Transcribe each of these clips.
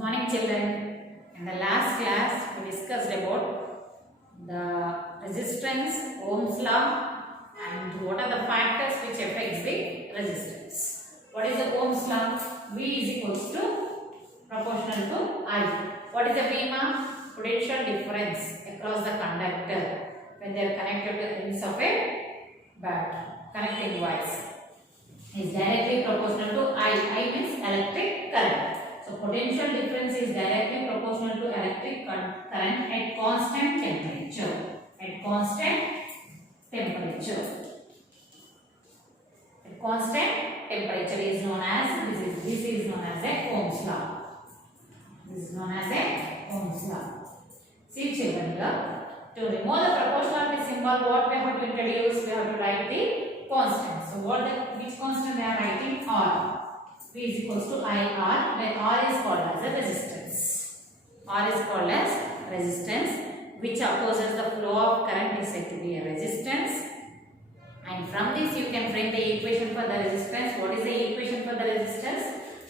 morning children. In the last class we discussed about the resistance, Ohm's law, and what are the factors which affects the resistance. What is the Ohm's law? V is equals to proportional to I. What is the PMA? Potential difference across the conductor when they are connected to the ends of a battery. Connecting wires is directly proportional to I. I means electric current. So potential difference is directly proportional to electric current at constant temperature. At constant temperature. At constant temperature is known as this is known as a Ohm's law. This is known as a Ohm's law. See children here. To remove the proportionality symbol, what we have to introduce? We have to write the constant. So which constant they are writing? R. V is equals to IR, where R is called as a resistance. R is called as resistance, which opposes the flow of current is said to be a resistance. And from this you can frame the equation for the resistance. What is the equation for the resistance?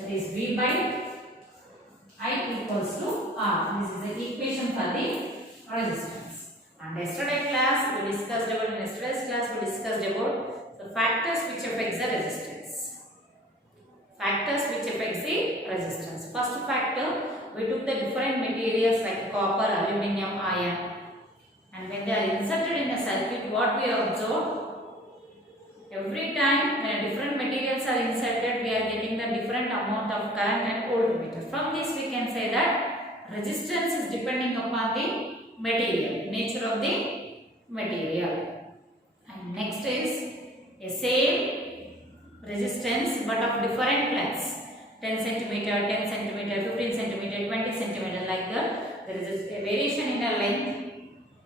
That is V by I equals to R. This is the equation for the resistance. And yesterday's class we discussed about the factors which affects the resistance. Factors which affects the resistance. First factor, we took the different materials like copper, aluminum, iron, and when they are inserted in a circuit, what we observe? Every time when different materials are inserted, we are getting the different amount of current and voltmeter. From this we can say that resistance is depending upon the material, nature of the material. And next is a same resistance but of different lengths, 10 centimeter, 10 centimeter, 15 centimeter, 20 centimeter, like that. There is a variation in the length.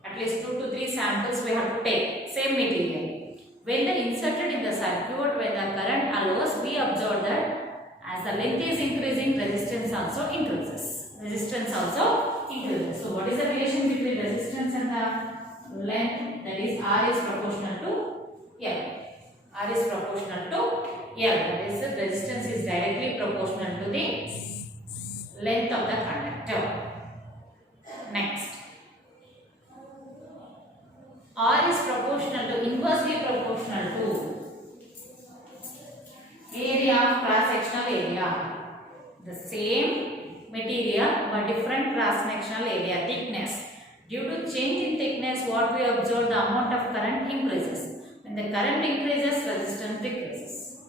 At least 2 to 3 samples we have to take, same material. When they inserted in the circuit, when the current allows, we observe that as the length is increasing, resistance also increases. Resistance also increases. So what is the relation between resistance and the length? That is R is proportional to L. R is proportional to L. That is the resistance is directly proportional to the length of the conductor. Next, R is inversely proportional to area of cross-sectional area. The same material but different cross-sectional area, thickness. Due to change in thickness, what we observe, the amount of current increases. When the current increases, resistance decreases.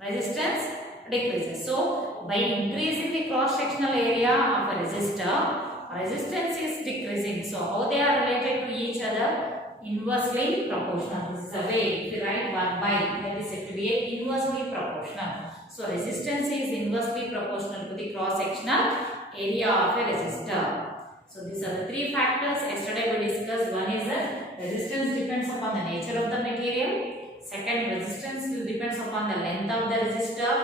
Resistance decreases. So, by increasing the cross-sectional area of a resistor, resistance is decreasing. So, how they are related to each other? Inversely proportional. This is a way. If you write 1 by, that is said to be inversely proportional. So, resistance is inversely proportional to the cross-sectional area of a resistor. So, these are the 3 factors. Yesterday we discussed. One is that resistance depends upon the nature of the material. Second, resistance depends upon the length of the resistor.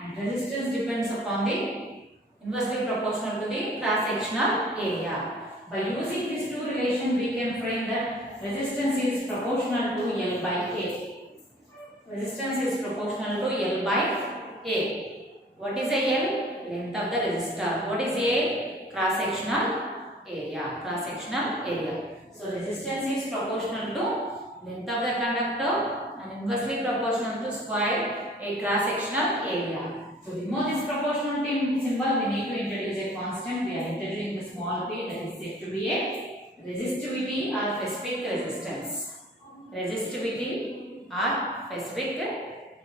And resistance depends upon the inversely proportional to the cross-sectional area. By using these 2 relations, we can frame that resistance is proportional to L by A. Resistance is proportional to L by A. What is a L? Length of the resistor. What is A? Cross-sectional area. Cross-sectional area. So, resistance is proportional to length of the conductor and inversely proportional to square a cross-sectional area. To remove this proportionality symbol, we need to introduce a constant. We are introducing the small p, that is said to be a resistivity or specific resistance. Resistivity or specific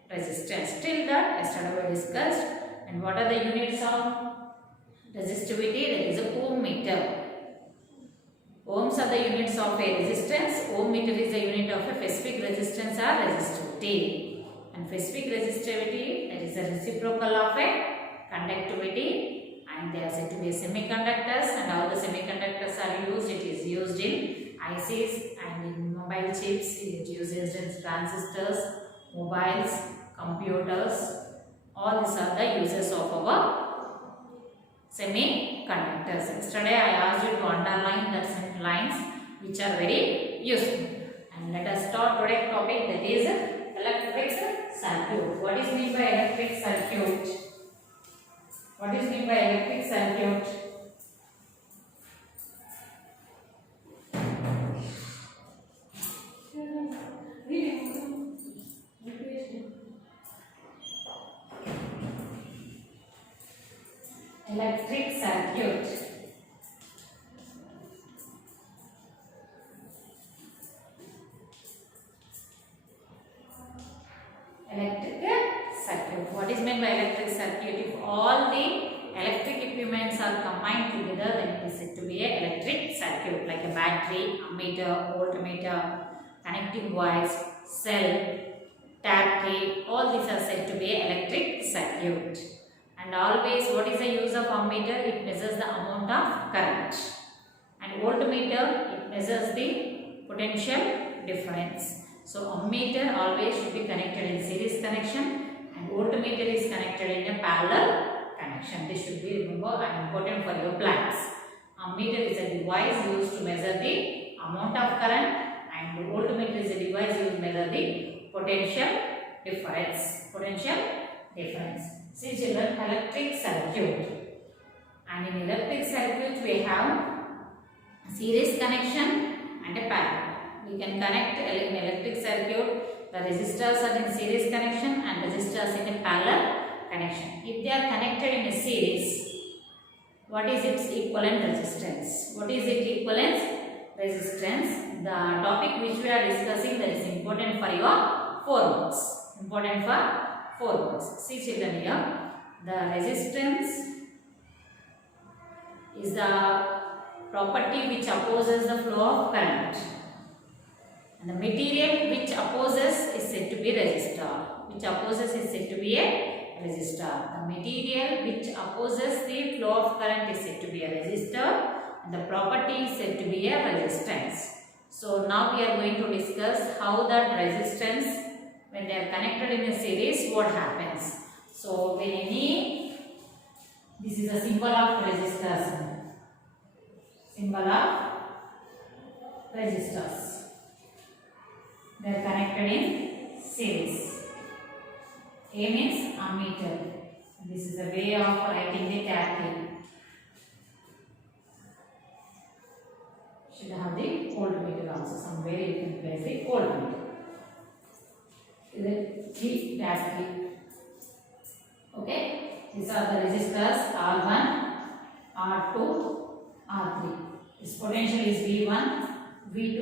resistance. Till that, yesterday we discussed. And what are the units of resistivity? That is a ohm meter. Ohms are the units of a resistance. Ohm meter is the unit of a specific resistance or resistivity. And specific resistivity, that is the reciprocal of a conductivity, and they are said to be semiconductors, and all the semiconductors are used. It is used in ICs and in mobile chips. It is used in transistors, mobiles, computers. All these are the uses of our semiconductors. Yesterday I asked you to underline the lines which are very useful. And let us start today's topic, that is electric circuit. What is meant by electric circuit? What is meant by electric circuit? Electric circuit. Electric circuit. What is meant by electric circuit? If all the electric equipments are combined together, then it is said to be an electric circuit, like a battery, ammeter, voltmeter, connecting wires, cell, tap tape. All these are said to be an electric circuit. And always, what is the use of ammeter? It measures the amount of current. And voltmeter, it measures the potential difference. So ammeter always should be connected in series connection, and voltmeter is connected in a parallel connection. This should be remember and important for your plans. Ammeter is a device used to measure the amount of current, and voltmeter is a device used to measure the potential difference. Potential difference. See children, electric circuit. And in electric circuit we have series connection and a parallel. We can connect in electric circuit, the resistors are in series connection and resistors in a parallel connection. If they are connected in a series, what is its equivalent resistance? What is its equivalent resistance? The topic which we are discussing, that is important for your 4 marks. Important for 4 marks. See children here, the resistance is the property which opposes the flow of current. And the material which opposes is said to be resistor. Which opposes is said to be a resistor. The material which opposes the flow of current is said to be a resistor, and the property is said to be a resistance. So now we are going to discuss how that resistance, when they are connected in a series, what happens. So when this is a symbol of resistors. Symbol of resistors. They are connected in series. A means ammeter. This is a way of writing the tap tape. Should have the voltmeter also. Somewhere you can place the voltmeter. This is the tap tape. Okay. These are the resistors R1, R2, R3. This potential is V1, V2,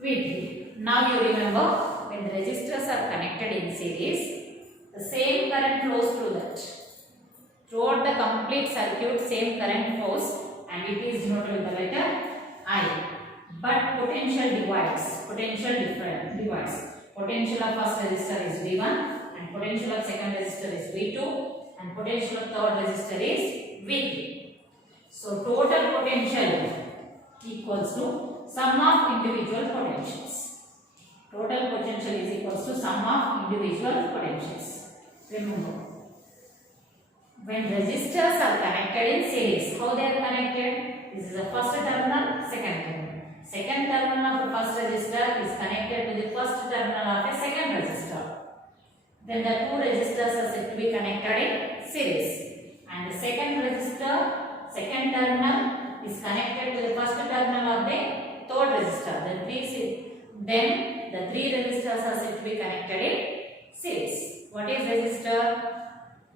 V3. Now you remember, when the resistors are connected in series, the same current flows through that. Throughout the complete circuit, same current flows, and it is denoted with the letter I. But potential divides. Potential divides. Potential of first resistor is V1, and potential of second resistor is V2, and potential of third resistor is V3. So total potential equals to sum of individual potentials. Total potential is equals to sum of individual potentials. Remember, when resistors are connected in series, how they are connected? This is the first terminal, second terminal. Second terminal of the first resistor is connected to the first terminal of a second resistor. Then the two resistors are said to be connected in series. And the second resistor, second terminal is connected to the first terminal of the third resistor. Then the three resistors are said to be connected in series. What is resistor?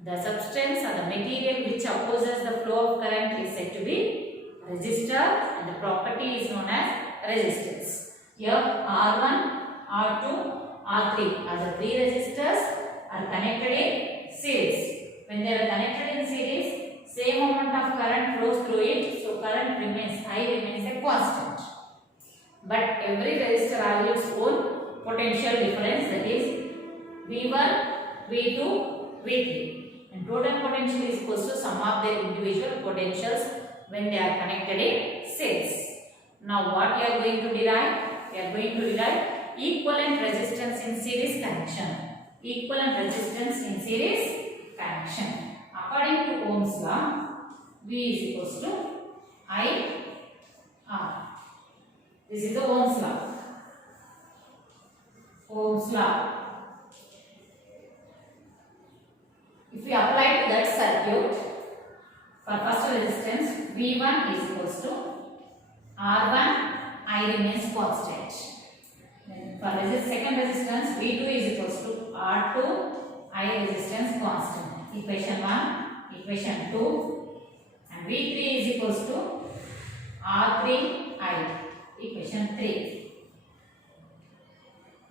The substance or the material which opposes the flow of current is said to be resistor, and the property is known as resistance. Here R1, R2, R3 are the three resistors are connected in series. When they are connected in series, same amount of current flows through it, so current remains, I remains a constant. But every resistor has its own potential difference, that is V1, V2, V3. And total potential is equals to sum of their individual potentials when they are connected in series. Now what we are going to derive? We are going to derive equivalent resistance in series connection. Equivalent resistance in series connection. According to Ohm's law, V is equals to I R. This is the Ohm's law. Ohm's law. If we apply to that circuit, For first resistance, V1 is equals to R1, I remains constant. Then for second resistance, V2 is equals to R2, I resistance constant. Equation 1, equation 2, and V3 is equals to R3, I. Equation 3.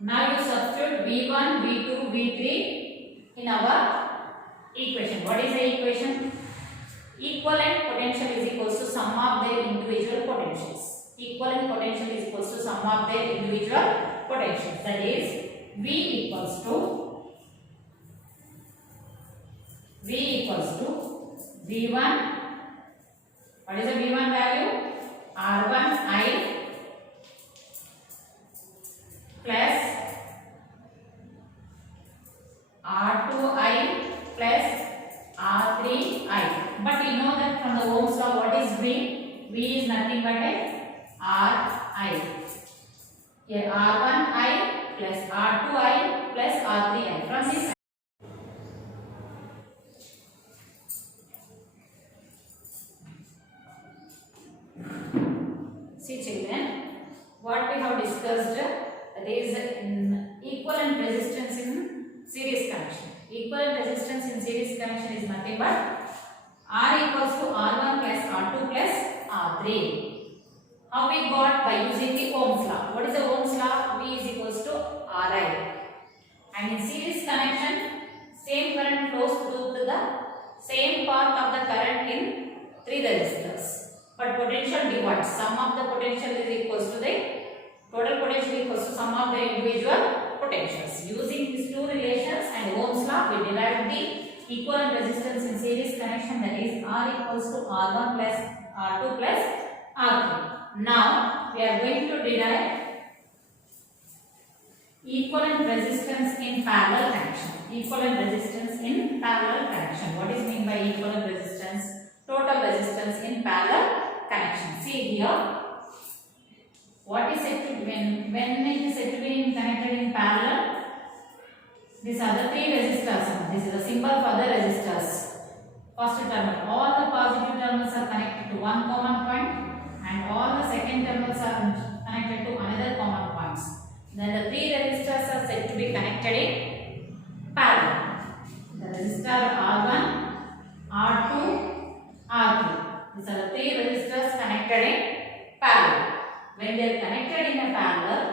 Now you substitute V1, V2, V3 in our equation. What is the equation? Equivalent potential is equals to sum of their individual potentials. Equivalent potential is equals to sum of their individual potentials. That is V equals to V1. What is the V1 value? R1I plus R2I plus R3I. But we know that from the Ohm's law, what is V? V is nothing but a Ri. Here R1I plus R2I plus R3I. From this, see children, what we have discussed, that is equivalent resistance in series connection. Equivalent resistance in series connection is nothing but R equals to R1 plus R2 plus R3. How we got? By using the Ohm's law. What is the Ohm's law? V is equals to Ri. And in series connection, same current flows through the same path of the current in three resistors. But potential divides. Sum of the potential is equals to the total potential equals to sum of the individual potentials. Using these two relations and Ohm's law, we derived the equivalent resistance in series connection, that is R equals to R1 plus R2 plus R3. Now we are going to derive equivalent resistance in parallel connection. Equivalent resistance in parallel connection. What is mean by equivalent resistance? Total resistance in parallel connection. See here, what is said to when it is said to be connected in parallel? These are the three resistors. This is the symbol for the resistors. First terminal, all the positive terminals are connected to one common point, and all the second terminals are connected to another common points. Then the three resistors are said to be connected in parallel. The resistor R1, R2, R3. These are the three resistors connected in parallel. When they are connected in a parallel,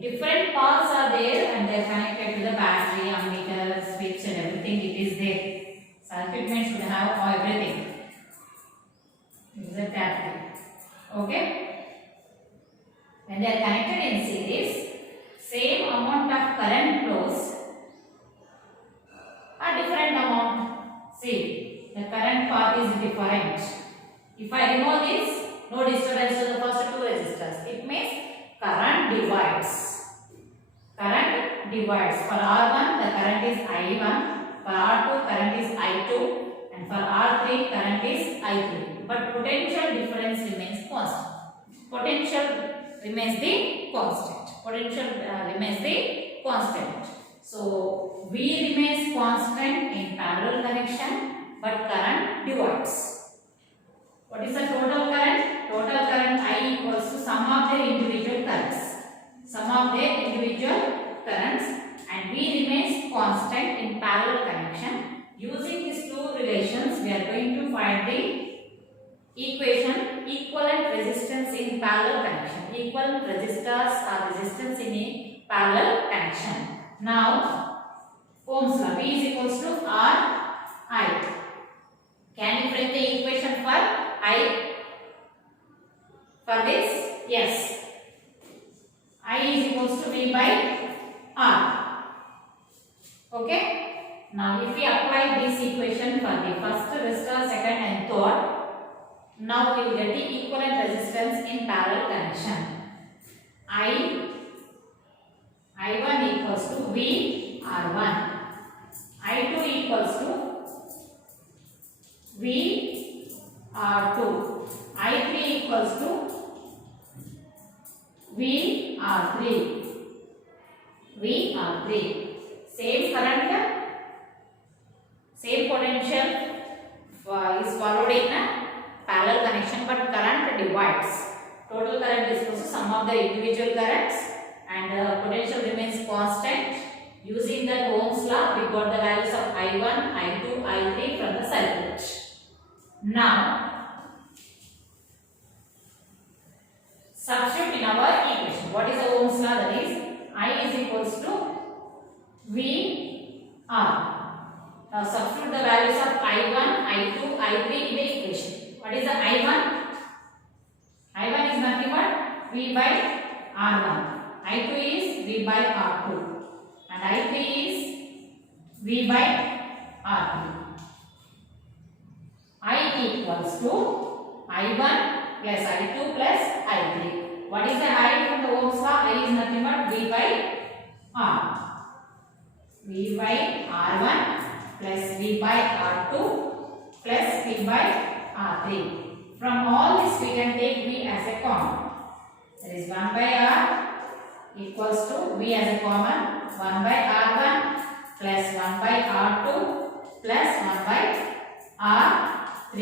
different paths are there and they are connected to the battery, ammeter, switch and everything. It is there. Circuit means should have everything. This is a tap. Okay. When they are connected in series, same amount of current flows, a different amount. See, the current path is different. If I remove this, no disturbance to the first two resistors. It means current divides. Current divides. For R1, the current is I1. For R2, current is I2. And for R3, current is I3. But potential difference remains constant. Potential remains the constant. Potential remains the constant. So V remains constant in parallel connection, but current divides. What is the total current? Total current I equals to sum of their individual currents. Sum of their individual currents, and V remains constant in parallel connection. Using these two relations, we are going to find the equation equivalent resistance in parallel connection. Equivalent resistors are resistance in a parallel connection. Now, Ohm's law, V is equals to R I. Can you frame the equation for I? For this, yes. I is equals to V by R. Okay. Now, if we apply this equation for the first resistor, second and third, now we will get the equivalent resistance in parallel connection. I1 equals to V R1. I2 equals to V R2. I3 equals to V R3. V R3. Same Same potential is followed in a parallel connection, but current divides. Total current is equal to sum of the individual currents, and potential remains constant. Using the Ohm's law, we got the values of I1, I2, I3 from the circuit. Now, substitute in our equation. What is the Ohm's law? That is I is equals to VR. Now substitute the values of I1, I2, I3 in the equation. What is the I1? I1 is nothing but V by R1. I2 is V by R2. And I3 is V by R3. I equals to I1 plus I2 plus I3. What is the I from the Ohm's law? I is nothing but V by R. V by R1 plus V by R2 plus V by R3. From all this we can take V as a common. That is 1 by R equals to V as a common 1 by R1 plus 1 by R2 plus 1 by R3.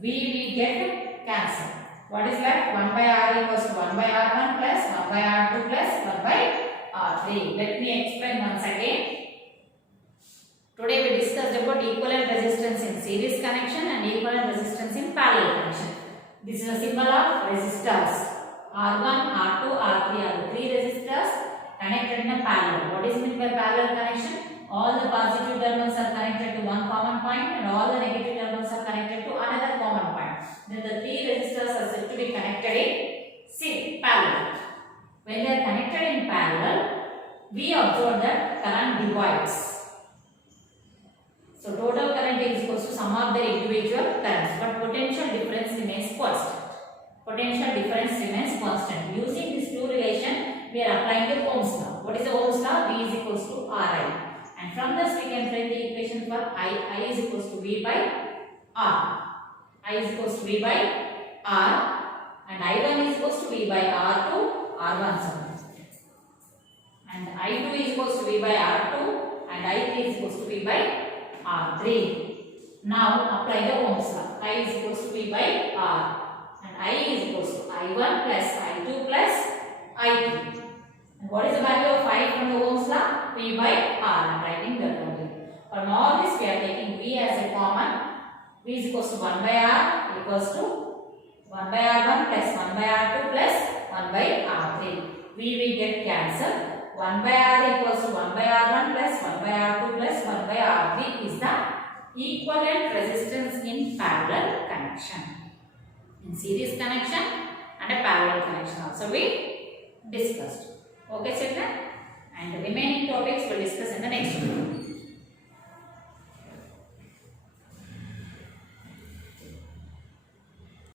We get cancelled. What is left? 1 by R equals to 1 by R1 plus 1 by R2 plus 1 by R3. Let me explain once again. Today we discussed about equivalent resistance in series connection and equivalent resistance in parallel connection. This is a symbol of resistors. R1, R2, R3 are the three resistors connected in a parallel. What is meant by parallel connection? All the positive terminals are connected to one common point and all the negative terminals are connected to another common point. Then the three resistors are said to be connected in parallel. When they are connected in parallel, we observe that current divides. So total current is equal to sum of their individual currents, but potential difference remains constant. Potential difference remains constant. Using this two relation, we are applying the Ohm's law. What is the Ohm's law? V is equals to Ri. And from this we can find the equation for I is equals to V by R. I is equals to V by R and I1 is equals to V by R2, R1 sum. And I2 is equals to V by R2 and I3 is equals to V by R3. Now apply the Ohm's law. I is equals to V by R and I is equals to I1 plus I2 plus I3. And what is the value of I from the Ohm's law? V by R. I am writing that only. From all this we are taking V as a common. V is equals to 1 by R equals to 1 by R1 plus 1 by R2 plus 1 by R3. V will get cancelled. 1 by R equals to 1 by R1 plus 1 by R2 plus 1 by R3 is the equivalent resistance in parallel connection. In series connection and a parallel connection also we discussed. Okay children? And the remaining topics we will discuss in the next one.